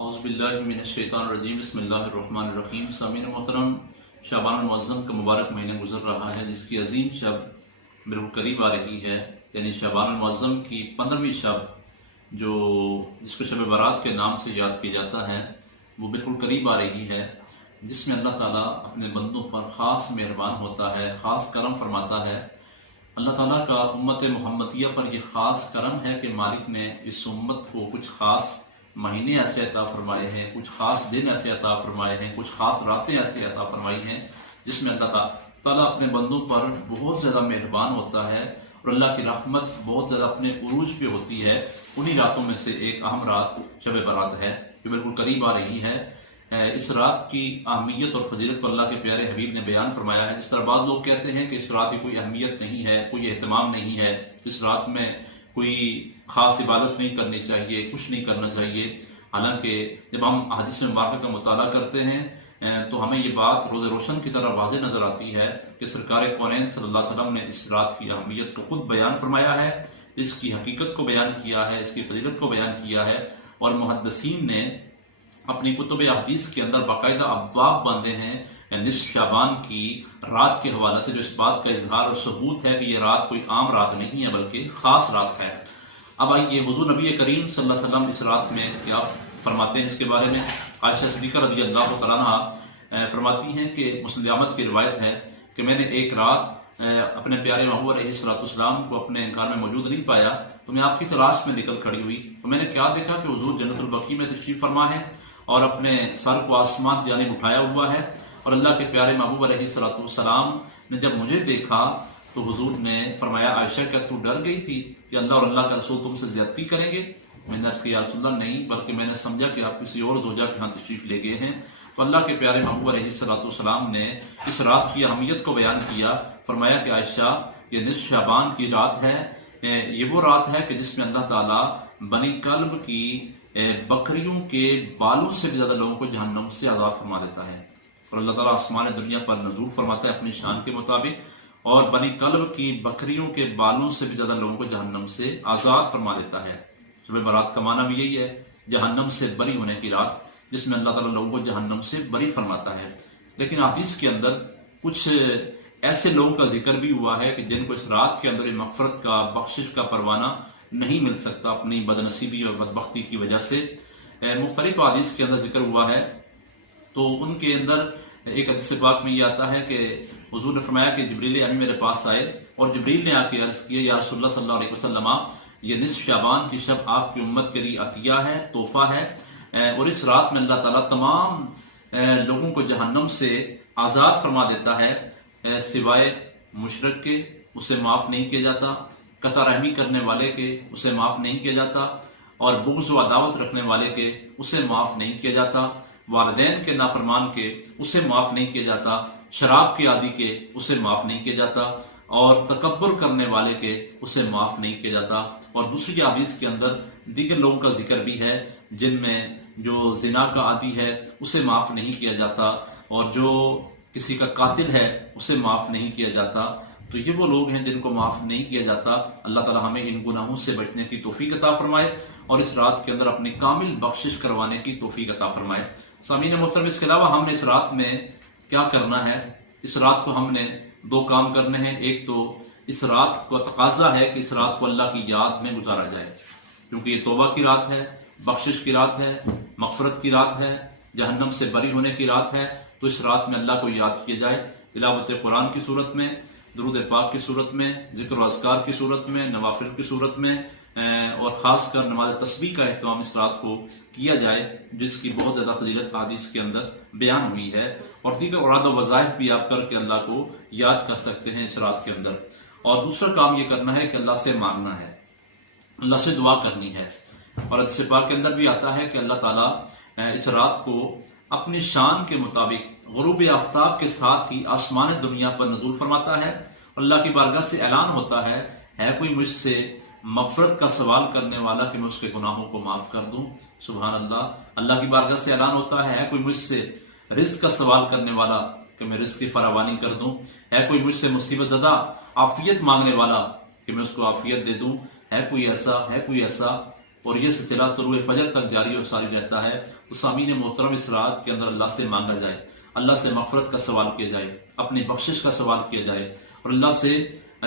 औज़ुबिल्लाहिमिनश्शैतानिर्रजीम बिस्मिल्लाहिर्रहमानिर्रहीम। सामीन मोहतरम, शाबान मुअज़्ज़म का मुबारक महीना गुजर रहा है, जिसकी अजीम शब बिल्कुल करीब आ रही है। यानी शाबान मुअज़्ज़म की 15वीं शब, जो जिसको शब बारात के नाम से याद किया जाता है, वो बिल्कुल करीब आ रही है, जिसमें अल्लाह ताला अपने बंदों पर ख़ास मेहरबान होता है, ख़ास करम फरमाता है। अल्लाह ताला का उम्मत मुहम्मदिया पर यह ख़ास करम है कि मालिक ने इस उम्मत को कुछ ख़ास महीने ऐसे अता फरमाए हैं, कुछ ख़ास दिन ऐसे अता फरमाए हैं, कुछ ख़ास रातें ऐसे अता फरमाई हैं, जिसमें अल्लाह ताला अपने बंदों पर बहुत ज़्यादा मेहरबान होता है और अल्लाह की रहमत बहुत ज़्यादा अपने उरूज पे होती है। उन्हीं रातों में से एक अहम रात शब बारात है, जो बिल्कुल करीब आ रही है। इस रात की अहमियत और फजीलत को अल्लाह के प्यारे हबीब ने बयान फरमाया है। इस तरह बाद लोग कहते हैं कि इस रात की कोई अहमियत नहीं है, कोई एहतमाम नहीं है, इस रात में कोई ख़ास इबादत नहीं करनी चाहिए, कुछ नहीं करना चाहिए। हालांकि जब हम हदीस मुबारक का मुताला करते हैं तो हमें ये बात रोज़ रोशन की तरह वाज़ेह नज़र आती है कि सरकार कौनैन सल्लल्लाहु अलैहि वसल्लम ने इस रात की अहमियत को खुद बयान फरमाया है, इसकी हकीकत को बयान किया है, इसकी फजीलत को बयान किया है। और मुहद्दिसीन ने अपनी कुतुब हदीस के अंदर बाकायदा अब्वाब बांधे हैं निस्फ शाबान की रात के हवाले से, जो इस बात का इजहार और सबूत है कि यह रात कोई आम रात नहीं है, बल्कि ख़ास रात है। अब आइए हुज़ूर नबी करीम सल्लल्लाहु अलैहि वसल्लम इस रात में क्या फरमाते हैं, इसके बारे में आयशा सिद्दीक़ा रज़ियल्लाहु तआला अन्हा फरमाती हैं कि मुस्लिम अहमद की रिवायत है कि मैंने एक रात अपने प्यारे महबूब अलैहिस्सलाम को अपने घर में मौजूद नहीं पाया, तो मैं आपकी तलाश में निकल खड़ी हुई। तो मैंने क्या देखा कि हुज़ूर जन्नतुल बकी में तशरीफ़ फरमा है और अपने सर को आसमान की जानिब उठाया हुआ है। और अल्लाह के प्यारे महबूब अलैहिस्सलाम ने जब मुझे देखा तो हुजूर ने फरमाया, आयशा क्या तू डर गई थी कि अल्लाह और अल्लाह का रसूल तुमसे ज़्यादती करेंगे? मैंने अर्ज़ किया, या रसूलल्लाह नहीं, बल्कि मैंने समझा कि आप किसी और ज़ौजा के यहाँ तशरीफ़ ले गए हैं। तो अल्लाह के प्यारे महबूब अलैहिस्सलाम ने इस रात की अहमियत को बयान किया। फरमाया कि आयशा, ये निस्फ शाबान की रात है, ये वो रात है कि जिसमें अल्लाह ताला बनी कल्ब की बकरियों के बालों से भी ज़्यादा लोगों को जहन्नम से आज़ाद फरमा देता है। और अल्लाह ताला आसमान दुनिया पर नज़ूल फरमाता है अपनी शान के मुताबिक, और बनी कल्ब की बकरियों के बालों से भी ज़्यादा लोगों को जहन्नम से आज़ाद फरमा देता है। शब बारात का माना भी यही है, जहन्नम से बरी होने की रात, जिसमें अल्लाह ताला लोगों को जहन्नम से बरी फरमाता है। लेकिन हदीस के अंदर कुछ ऐसे लोगों का जिक्र भी हुआ है कि जिनको इस रात के अंदर मग़फ़िरत का, बख्शिश का परवाना नहीं मिल सकता अपनी बदनसीबी और बदबख्ती की वजह से। मुख्तलिफ हदीस के अंदर जिक्र हुआ है, तो उनके अंदर एक हदीस पाक में ये आता है कि हुजूर ने फरमाया कि जिब्रील अमीन मेरे पास आए और जिब्रील ने आके अर्ज़ किया, या रसूलुल्लाह सल्लल्लाहु अलैहि वसल्लम, ये निस्फ शाबान की शब आपकी उम्मत के लिए अतिया है, तोहफा है, और इस रात में अल्लाह ताला तमाम लोगों को जहन्नम से आज़ाद फरमा देता है, सिवाय मुशरिक के उसे माफ़ नहीं किया जाता, कता रहमी करने वाले के उसे माफ़ नहीं किया जाता, और बुग़्ज़ व अदावत रखने वाले के उसे माफ़ नहीं किया जाता, वालिदैन के नाफरमान के उसे माफ़ नहीं किया जाता, शराब के आदि के उसे माफ़ नहीं किया जाता, और तकब्बुर करने वाले के उसे माफ़ नहीं किया जाता। और दूसरी हदीस के अंदर दीगर लोगों का जिक्र भी है, जिनमें जो जिना का आदि है उसे माफ़ नहीं किया जाता, और जो किसी का कातिल है उसे माफ़ नहीं किया जाता। तो ये वो लोग हैं जिनको माफ़ नहीं किया जाता। अल्लाह ताला हमें इन गुनाहों से बचने की तौफीक अता फरमाए और इस रात के अंदर अपनी कामिल बख्शिश करवाने की तौफीक अता फरमाए। सामीन मोहतरम, इसके अलावा हमने इस रात में क्या करना है? इस रात को हमने दो काम करने हैं। एक तो इस रात को तकाजा है कि इस रात को अल्लाह की याद में गुजारा जाए, क्योंकि ये तौबा की रात है, बख्शिश की रात है, मग़फ़िरत की रात है, जहन्नम से बरी होने की रात है। तो इस रात में अल्लाह को याद किया जाए, तिलावत कुरान की सूरत में, दुरूद पाक की सूरत में, ज़िक्र व अज़कार की सूरत में, नवाफिल की सूरत में, और ख़ासकर नमाज तस्बीह का एहतमाम इस रात को किया जाए, जिसकी बहुत ज़्यादा फजीलत हदीस के अंदर बयान हुई है। और दीगर औराद व वज़ाइफ भी आप करके अल्लाह को याद कर सकते हैं इस रात के अंदर। और दूसरा काम ये करना है कि अल्लाह से मांगना है, अल्लाह से दुआ करनी है। और हदीस पाक के अंदर भी आता है कि अल्लाह ताला इस रात को अपनी शान के मुताबिक गुरूब आफ्ताब के साथ ही आसमान दुनिया पर नज़ूल फरमाता है। अल्लाह की बारगाह से ऐलान होता है कोई मुझसे मग़फ़िरत का सवाल करने वाला कि मैं उसके गुनाहों को माफ़ कर दूं? सुभान अल्लाह। अल्लाह की बारगाह से ऐलान होता है कोई मुझसे रिज़्क़ का सवाल करने वाला कि मैं रिज़्क़ की फरावानी कर दूं? है कोई मुझसे मुसीबत ज़दा आफ़ियत मांगने वाला कि मैं उसको आफ़ियत दे दूं? है कोई ऐसा اور یہ سلسلہ طلوع فجر تک جاری و ساری رہتا ہے. تو سامعین محترم، اس رات کے اندر اللہ سے مانگا جائے، اللہ سے مغفرت کا سوال کیا جائے، اپنی بخشش کا سوال کیا جائے، اور اللہ سے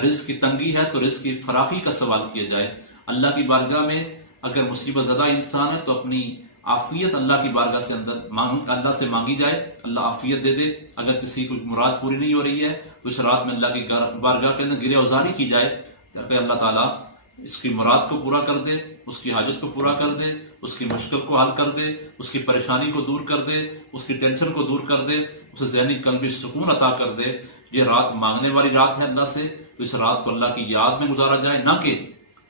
رزق کی تنگی ہے تو رزق کی فراخی کا سوال کیا جائے. اللہ کی بارگاہ میں اگر مصیبت زدہ انسان ہے تو اپنی عافیت اللہ کی بارگاہ سے اللہ سے مانگی جائے، اللہ عافیت دے دے. اگر کسی کو مراد پوری نہیں ہو رہی ہے تو اس رات میں اللہ کی بارگاہ کے اندر گریہ وزاری کی جائے تاکہ اللہ تعالیٰ اس کی مراد کو پورا کر دے، اس کی حاجت کو پورا کر دے، اس کی مشکل کو حل کر دے، اس کی پریشانی کو دور کر دے، اس کی ٹینشن کو دور کر دے، اسے ذہنی قلبی سکون عطا کر دے. یہ رات مانگنے والی رات ہے اللہ سے. تو اس رات کو اللہ کی یاد میں گزارا جائے، نہ کہ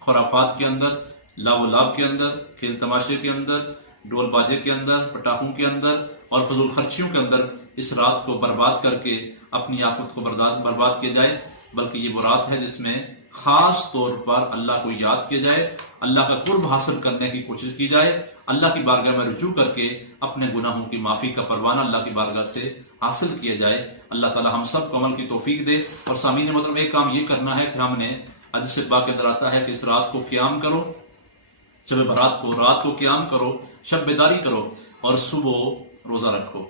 خرافات کے اندر، لاب و لاب کے اندر، کھیل تماشے کے اندر، ڈول باجے کے اندر، پٹاخوں کے اندر اور فضول خرچیوں کے اندر اس رات کو برباد کر کے اپنی آخرت کو برباد کیا جائے. بلکہ یہ وہ رات ہے جس میں خاص طور پر اللہ کو یاد کیا جائے، اللہ کا قرب حاصل کرنے کی کوشش کی جائے، اللہ کی بارگاہ میں رجوع کر کے اپنے گناہوں کی معافی کا پروانہ اللہ کی بارگاہ سے حاصل کیا جائے. اللہ تعالی ہم سب کو عمل کی توفیق دے. اور سامعین محترم، ایک کام یہ کرنا ہے کہ ہم نے حدیث پاک کے اندر آتا ہے کہ اس رات کو قیام کرو، شب برات کو رات کو قیام کرو، شب بیداری کرو اور صبح روزہ رکھو.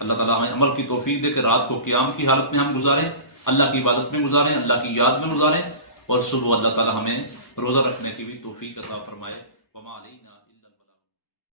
اللہ تعالیٰ ہمیں عمل کی توفیق دے کہ رات کو قیام کی حالت میں ہم گزاریں، اللہ کی عبادت میں گزاریں، اللہ کی یاد میں گزاریں، اور صبح اللہ تعالیٰ ہمیں روزہ رکھنے کی بھی توفیق عطا فرمائے. وما علینا